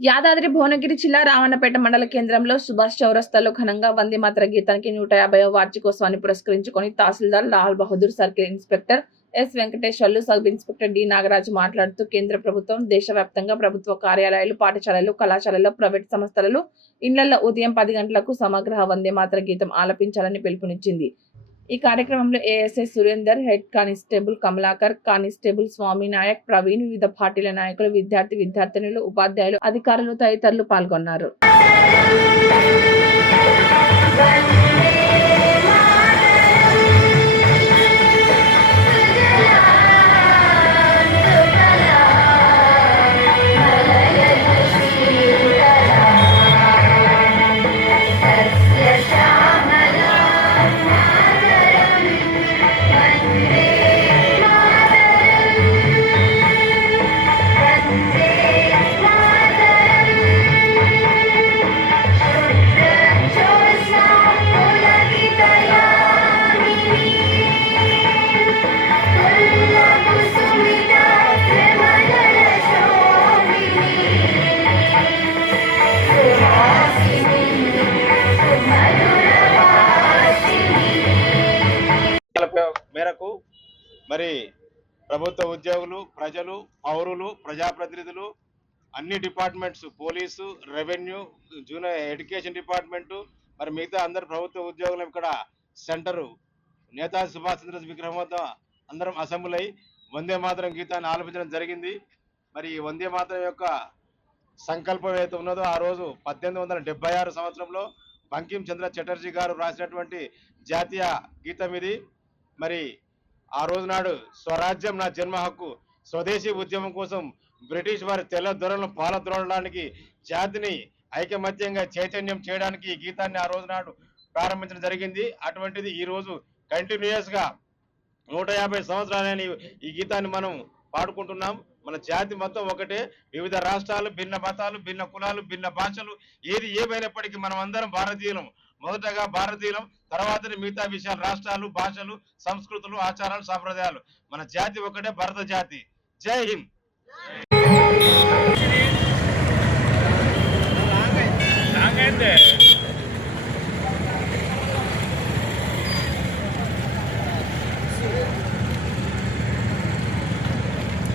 యాదాద్రి భువనగిరి జిల్లా రావణపేట మండల కేంద్రంలో సుభాష్ చౌరస్తాలో ఘనంగా వందే మాత్ర గీతానికి నూట యాభైవ వార్షికోత్సవాన్ని పురస్కరించుకొని తహసీల్దార్ Lal Bahadur circle inspector S Venkateswarlu sub inspector D Nagaraju మాట్లాడుతూ కేంద్ర ప్రభుత్వం దేశవ్యాప్తంగా ప్రభుత్వ కార్యాలయాలు పాఠశాలలు కళాశాలలు ప్రైవేట్ సంస్థలలో ఇళ్ళలో ఉదయం పది గంటలకు సమగ్ర వందే మాత్ర గీతం ఆలపించాలని పిలుపునిచ్చింది. ఈ కార్యక్రమంలో ASI Surender head constable Kamalakar constable Swami Nayak Praveen వివిధ పార్టీల నాయకులు విద్యార్థి విద్యార్థినులు ఉపాధ్యాయులు అధికారులు తదితరులు పాల్గొన్నారు. మరి ప్రభుత్వ ఉద్యోగులు ప్రజలు పౌరులు ప్రజాప్రతినిధులు అన్ని departments police revenue junior education department మరి మిగతా అందరు ప్రభుత్వ ఉద్యోగులు ఇక్కడ సెంటరు. నేతాజీ సుభాష్ చంద్రబోస్ విగ్రహం వద్ద అందరం అసెంబ్లీ అయి వందే మాతరం గీతాన్ని ఆలపించడం జరిగింది. మరి ఈ వందే మాతరం యొక్క సంకల్పం ఏదైతే ఉన్నదో ఆ రోజు పద్దెనిమిది వందల డెబ్బై ఆరు సంవత్సరంలో బంకిం చంద్ర చటర్జీ గారు రాసినటువంటి జాతీయ గీతం ఇది. మరి ఆ రోజు నాడు స్వరాజ్యం నా జన్మ హక్కు. స్వదేశీ ఉద్యమం కోసం బ్రిటిష్ వారి తెల్ల దొరలను పాలద్రోడడానికి జాతిని ఐకమత్యంగా చైతన్యం చేయడానికి ఈ గీతాన్ని ఆ రోజు నాడు ప్రారంభించడం జరిగింది. అటువంటిది ఈ రోజు కంటిన్యూస్గా నూట యాభై సంవత్సరాలని ఈ గీతాన్ని మనం పాడుకుంటున్నాం. మన జాతి మొత్తం ఒకటే. వివిధ రాష్ట్రాలు భిన్న మతాలు భిన్న కులాలు భిన్న భాషలు ఏది ఏమైనప్పటికీ మనం అందరం భారతీయులం. మొదటగా భారతీయులం తర్వాత మిగతా విషయాలు రాష్ట్రాలు భాషలు సంస్కృతులు ఆచారాలు సాంప్రదాయాలు. మన జాతి ఒకటే భారత జాతి. జై హింద్. అయితే